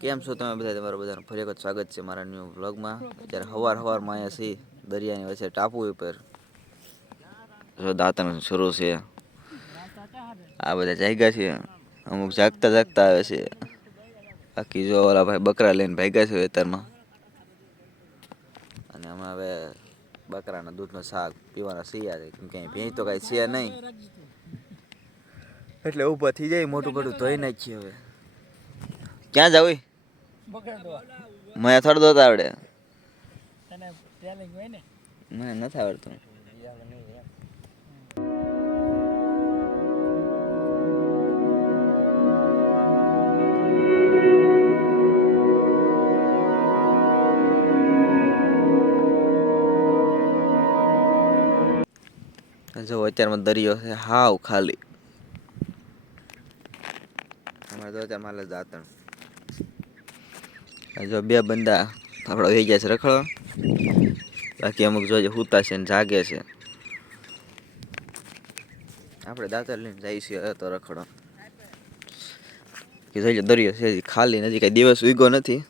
કેમ છો તમે બધા? તમારું બધાનું ફરી વખત સ્વાગત છે મારા ન્યૂ વ્લોગમાં. અત્યારે સવારમાં અહીંયા છીએ દરિયાની વચ્ચે ટાપુ ઉપર. જો દાંતણ શરૂ છે. આ બધા જાગ્યા છે, અમુક જાગતા જાગતા આવે છે. બાકી જો ઓલા ભાઈ બકરા લઈને ભાગ્યા છે વેતરમાં. અને અમે હવે બકરાના દૂધનો શાક પીવાના સિયા છે, કેમ કે ભેંસ તો કાંઈ છે નહીં, એટલે ઊભા થઈ જાય મોટું મોટું ધોઈ નાખીએ. હવે ક્યાં જાવ? મને થોડું દોત આવડે, મને નથી આવડતું. જો અત્યારમાં દરિયો છે હાવ ખાલી. અમારે તો અત્યારે મારે દાંતણ. જો બે બંદા આપણા વહી ગયા છે રખડો. બાકી અમુક જોજે હુતા છે ને જાગે છે. આપણે દાંતણ લઈને જઈએ છીએ તો રખડો. કે જોઈ દરિયો છે ખાલી, નથી કઈ દિવસ ઉગ્યો નથી.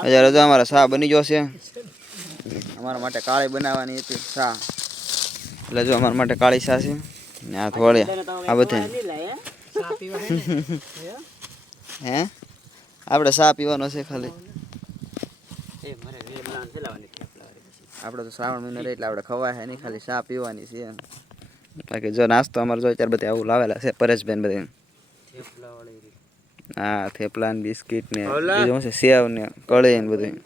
અત્યારે તો અમારા શા બની ગયો છે. અમારા માટે કાળી બનાવવાની હતી શા, એટલે જો અમારા માટે કાળી શા છે ને આ થોડે આ બધે હે આપણે શા પીવાનો છે ખાલી. આપણે તો શ્રાવણ મહિનો રહે એટલે આપણે ખવાય છે નહીં, ખાલી શા પીવાની છે. બાકી જો નાસ્તો અમારે જો અત્યારે બધા આવું લાવેલા છે પરેશબેન બધે. હા થેપલા ને બિસ્કીટ ને બીજું છે સેવ ને કળી ને બધું.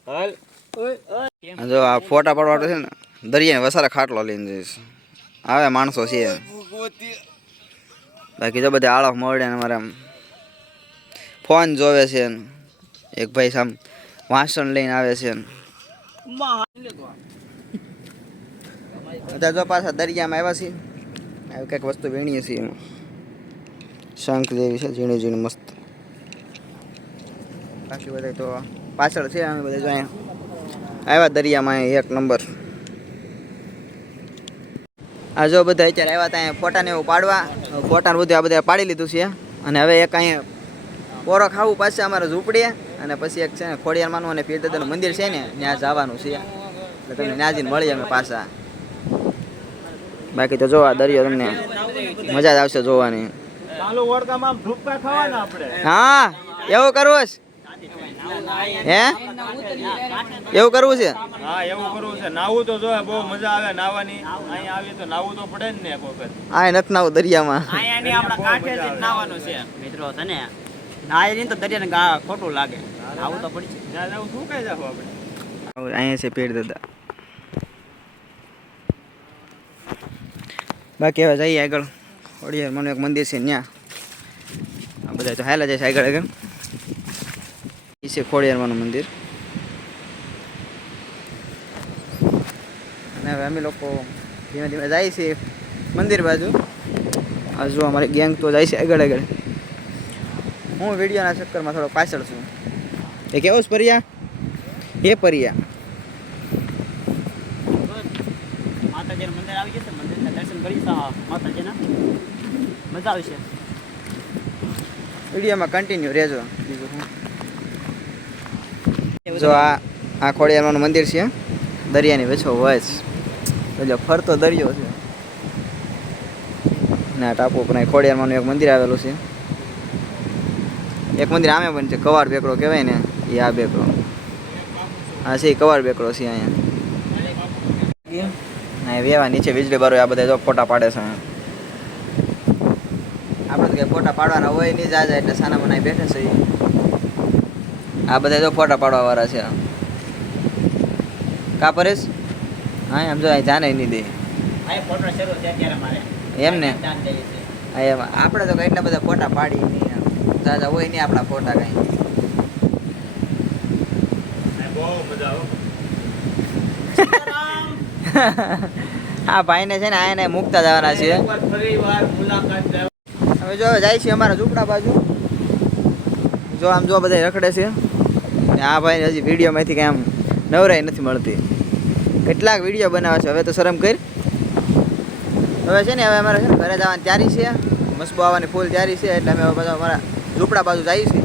જો આ ફોટા પાડવા છે ને દરિયાને વસારા ખાટલો લઈને જઈશ. આવે માણસો છે. બાકી જો બધા આળખ મળે ને અમારે ફોન જોવે છે. એક ભાઈ સામ વાસણ લઈને આવે છે. અત્યારે જો પાછા દરિયામાં આવ્યા છીએ. આવી કંઈક વસ્તુ વીણીએ છીએ એમાં. શંખ જેવી છે ઝીણી ઝીણી મસ્ત. બાકી બધા તો પાછળ છે. અમે બધા જો અહીંયા આવ્યા દરિયામાં એક નંબર. આ જો બધા અત્યારે આવ્યા હતા ફોટા ને એવું પાડવા. ફોટા બધું આ બધા પાડી લીધું છે. અને હવે એક અહીંયા પોરો ખાવું પાછા અમારે ઝૂંપડીએ. અને પછી એક છે ને ખોડિયારમાંનું અને પીરદાદાનું મંદિર છે ને ત્યાં જવાનું છે. એટલે તમને ત્યાં જઈને મળીએ અમે પાછા. બાકી તો જો આ દરિયો તમને મજા જ આવશે જોવાની. હા એવું કરવું છે? હે એવું કરવું છે? હા એવું કરવું છે. નાવું તો જો બહુ મજા આવે નાવાની. અહીંયા આવી તો નાવું તો પડે જ ને એક વખત. આ નથી નાવું દરિયામાં. અહીંયા ની આપણા કાંઠે જ નાવાનું છે મિત્રો છે ને. નાય નહીં તો દરિયાને ખોટું લાગે. આવું તો પડી છે. ત્યાં જાવ શું કઈ જાવ આપણે. અહીંયા છે પીરદાદા. બાકી હવે જઈએ આગળ. ખોડિયારમાંનું એક મંદિર છે ત્યાં. આ બધા તો હાલા જાય છે આગળ આગળ. એ છે ખોડિયારમાંનું મંદિર. અને હવે અમે લોકો ધીમે ધીમે જાય છે મંદિર બાજુ. આ જો અમારી ગેંગ તો જાય છે આગળ આગળ. હું વિડીયોના ચક્કરમાં થોડો પાછળ છું. એ કેવો છે પરિયા? એ પરિયા માતાજીનું મંદિર આવી જશે. મંદિરના દર્શન કરી માતાજીના મજા આવશે. વિડીયોમાં કન્ટિન્યુ રહેજો. બીજું જો આ ખોડિયારમાંનું મંદિર છે દરિયાની વચ્ચે વચ. એટલે ફરતો દરિયો છે. ના ટાપુ ઉપર ખોડિયારમાંનું એક મંદિર આવેલું છે. એક મંદિર આમે પણ છે કવાર બેકડો કહેવાય ને એ આ બેકડો. હા છે કવાર બેકડો છે અહીંયા. ના વેવા નીચે વીજળી બારો આ બધા જો ફોટા પાડે છે. આપણે તો કંઈ ફોટા પાડવાના હોય નહીં જાય એટલે સાના મનાઈ બેઠે છે. આ બધા જો ફોટા પાડવા વાળા છે. કા પરેશ? હા એમ જો અહીં જાને નહીં દે એમ ને. હા એમ આપણે તો એટલા બધા ફોટા પાડી નહીં. દાદા હોય નહીં આપણા ફોટા કઈ. બહુ મજા આવે. હા ભાઈને છે ને આને મૂકતા જવાના છે. હવે જો જાય છે અમારા ઝૂંપડા બાજુ. જો આમ જો બધા રખડે છે. આ ભાઈ હજી વિડીયોમાંથી કંઈ આમ નવરાઈ નથી મળતી. કેટલાક વિડીયો બનાવે છે. હવે તો શરમ કરી. હવે છે ને હવે અમારે છે ને ઘરે જવાની તૈયારી છે, મસ્બો આવવાની ફૂલ તૈયારી છે, એટલે અમે હવે બધા અમારા ઝૂંપડા બાજુ જઈએ છીએ.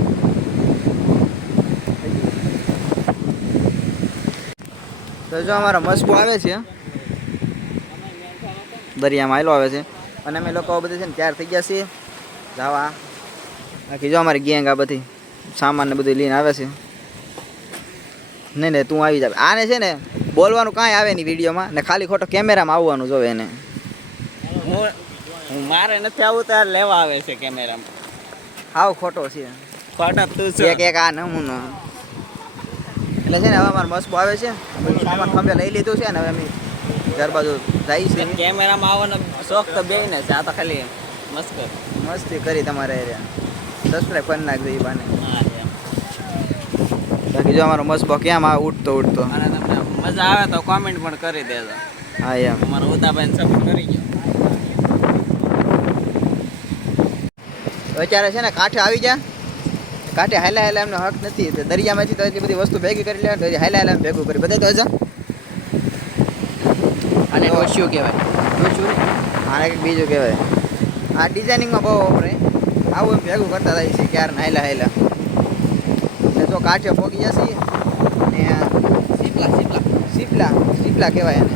તો જો અમારો મસ્બો આવે છે, દરિયામાં આયલો આવે છે, અને અમે લોકો બધા છે ને તૈયાર થઈ ગયા છીએ જવા. બાકી જો અમારી ગેંગ આ બધી સામાન ને બધું લઈને આવે છે. નહીં નહીં તું આવી જાય. આને છે ને બોલવાનું કાંઈ આવે નહીં વિડીયોમાં, ને ખાલી ખોટો કેમેરામાં આવવાનું જોવે એને. હું મારે નથી આવું ત્યારે લેવા આવે છે કેમેરામાં. હાવ ખોટો છે ખોટા તું એક એક આ નમૂનો. એટલે છે ને હવે અમારો મસ્બો આવે છે, બધું સામાન ખંભે લઈ લીધું છે ને હવે અમે ઘર બાજુ જઈએ છીએ. કેમેરામાં આવવાનો શોખ તો બે ને છે, આ તો ખાલી મસ્કર. મસ્તી કરી તમારે સબસ્ક્રાઈબ કરી નાખજો એ બાને. હા એમ. બાકી જો અમારો મસ્બો કેમ આ ઉઠતો ઉઠતો. અને તમને મજા આવે તો કોમેન્ટ પણ કરી દેજો. હા એમ. અમારા ઉદાભાઈને સપોર્ટ કરી ગયો. અત્યારે છે ને કાંઠે આવી જા, કાંઠે હાલા હાલા એમનો હક નથી. દરિયામાંથી તો એટલી બધી વસ્તુ ભેગી કરી લે, તો હાલા હાલા ભેગું કરી બધા તો હજા. અને ઓછું કહેવાય. આને કંઈક બીજું કહેવાય. આ ડિઝાઇનિંગમાં બહુ વપરાય. આવું એમ ભેગું કરતા થાય છે ક્યારે હાલા હાલા. એટલે જો કાંઠે પોગી જશે ને સીપલા કહેવાય એને.